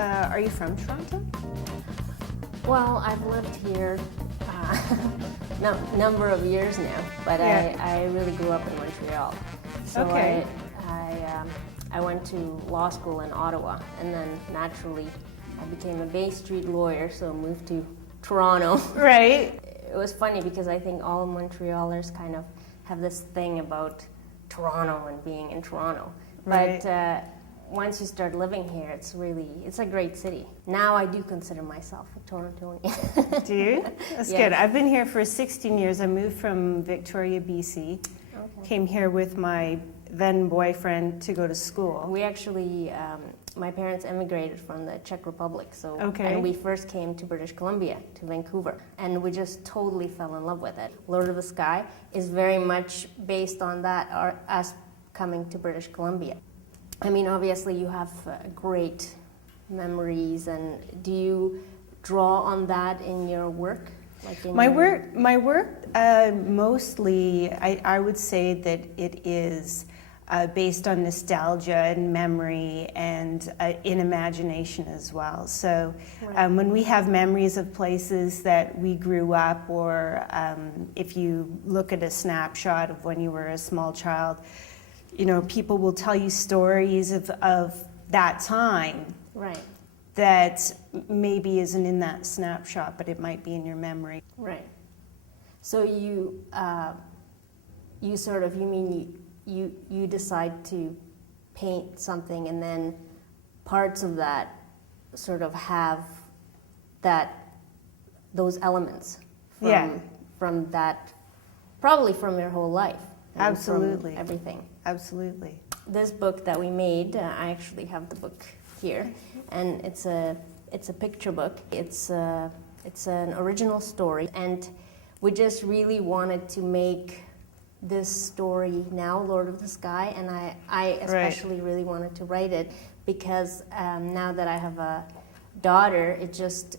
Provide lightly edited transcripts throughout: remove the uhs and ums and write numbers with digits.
Are you from Toronto? Well, I've lived here number of years now, but I really grew up in Montreal. So Okay. I went to law school in Ottawa, and then naturally I became a Bay Street lawyer, so moved to Toronto. Right. It was funny because I think all Montrealers kind of have this thing about Toronto and being in Toronto. Right. But once you start living here, it's a great city. Now I do consider myself a Torontonian. Do you? That's Yes. good. I've been here for 16 years. I moved from Victoria, BC. Okay. Came here with my then boyfriend to go to school. We actually, my parents emigrated from the Czech Republic, so Okay. and we first came to British Columbia, to Vancouver, and we just totally fell in love with it. Lord of the Sky is very much based on that, or us coming to British Columbia. I mean, obviously you have great memories, and do you draw on that in your work? Like in My work, mostly, I would say that it is based on nostalgia and memory and in imagination as well. So when we have memories of places that we grew up, or if you look at a snapshot of when you were a small child, you know, people will tell you stories of that time. Right. That maybe isn't in that snapshot, but it might be in your memory. Right. So you decide to paint something, and then parts of that sort of have those elements from that, probably from your whole life. And Absolutely. from everything. Absolutely. This book that we made, I actually have the book here, and it's a picture book. It's an original story, and we just really wanted to make this story now, Lord of the Sky, and I especially really wanted to write it because now that I have a daughter, it just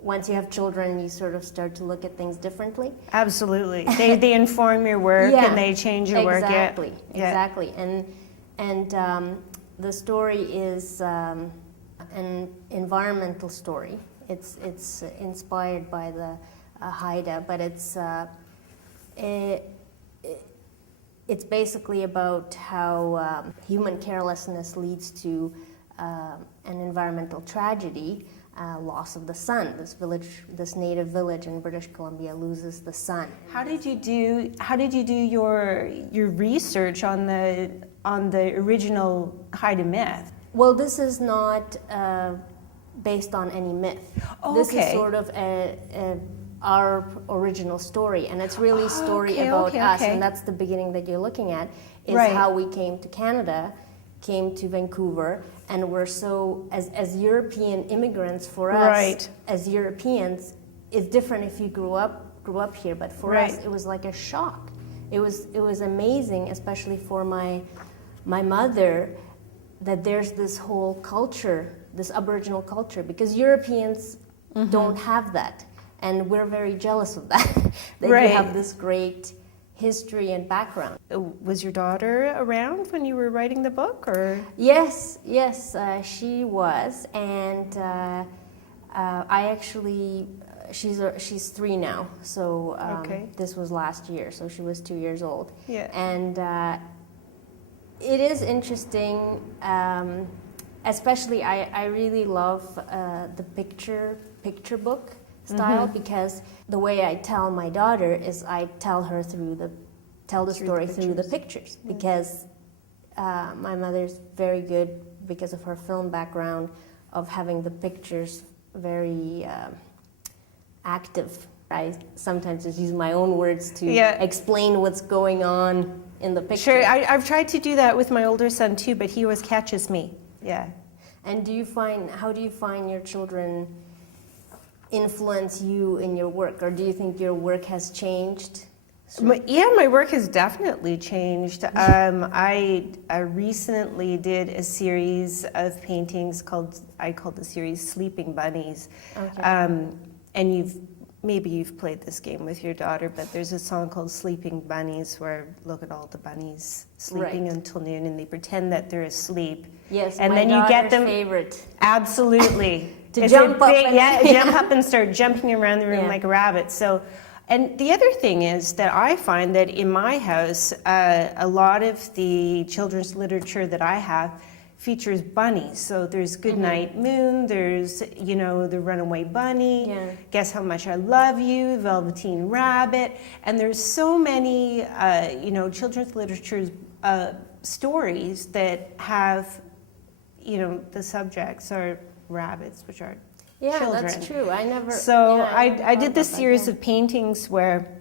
once you have children, you sort of start to look at things differently. Absolutely. They inform your work and they change your work. Exactly. Exactly. And the story is an environmental story. It's inspired by the Haida, but it's basically about how human carelessness leads to an environmental tragedy. Loss of the sun. This native village in British Columbia loses the sun. How did you do your research on the original Haida myth? Well, this is not based on any myth. Oh, this okay. is sort of our original story, and it's really a story about us, and that's the beginning that you're looking at, is how we came to Canada, came to Vancouver, and we're so, as European immigrants, for us, as Europeans, it's different if you grew up here, but for us, it was like a shock. It was amazing, especially for my mother, that there's this whole culture, this Aboriginal culture, because Europeans don't have that, and we're very jealous of that, that you have this great history and background. Was your daughter around when you were writing the book, or? Yes, she was, and I actually, she's 3 now, so this was last year, so she was 2 years old. Yeah. And it is interesting, especially I really love the picture book style, because the way I tell my daughter is I tell her tell the story through the pictures, because my mother's very good, because of her film background, of having the pictures very active. I sometimes just use my own words to explain what's going on in the picture. Sure, I've tried to do that with my older son too, but he always catches me. Yeah. And how do you find your children influence you in your work, or do you think your work has changed? My work has definitely changed. I recently did a series of paintings I called the series Sleeping Bunnies. Okay. And maybe you've played this game with your daughter, but there's a song called Sleeping Bunnies where look at all the bunnies sleeping until noon and they pretend that they're asleep. Yes, and my then you get them favorite. Absolutely. To jump up jump up and start jumping around the room like a rabbit. So, and the other thing is that I find that in my house, a lot of the children's literature that I have features bunnies. So there's Goodnight Moon, there's, you know, The Runaway Bunny, Guess How Much I Love You, Velveteen Rabbit, and there's so many, you know, children's literature stories that have, you know, the subjects are rabbits, which are children. That's true. I never. So I did this series of paintings where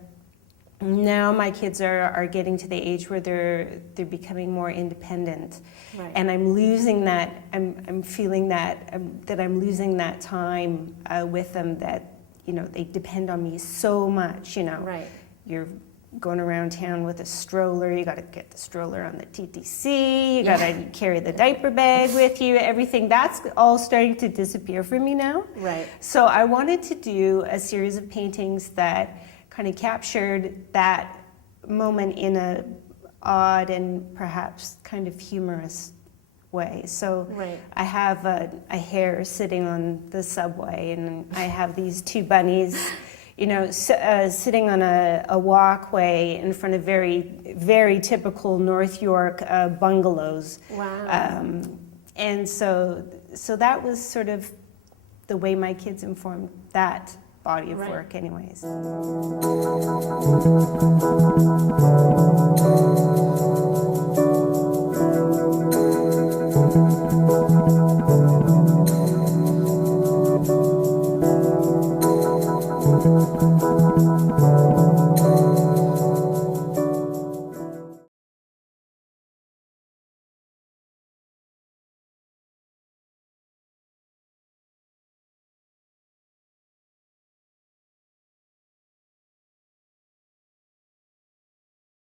now my kids are getting to the age where they're becoming more independent, and I'm losing that. I'm feeling that I'm losing that time with them. That, you know, they depend on me so much. You know, you're going around town with a stroller. You got to get the stroller on the TTC. You got to carry the diaper bag with you. Everything that's all starting to disappear for me now. So I wanted to do a series of paintings that kind of captured that moment in a odd and perhaps kind of humorous way. So I have a hare sitting on the subway, and I have these two bunnies, you know, sitting on a walkway in front of very, very typical North York bungalows. And so that was sort of the way my kids informed that body of work anyways.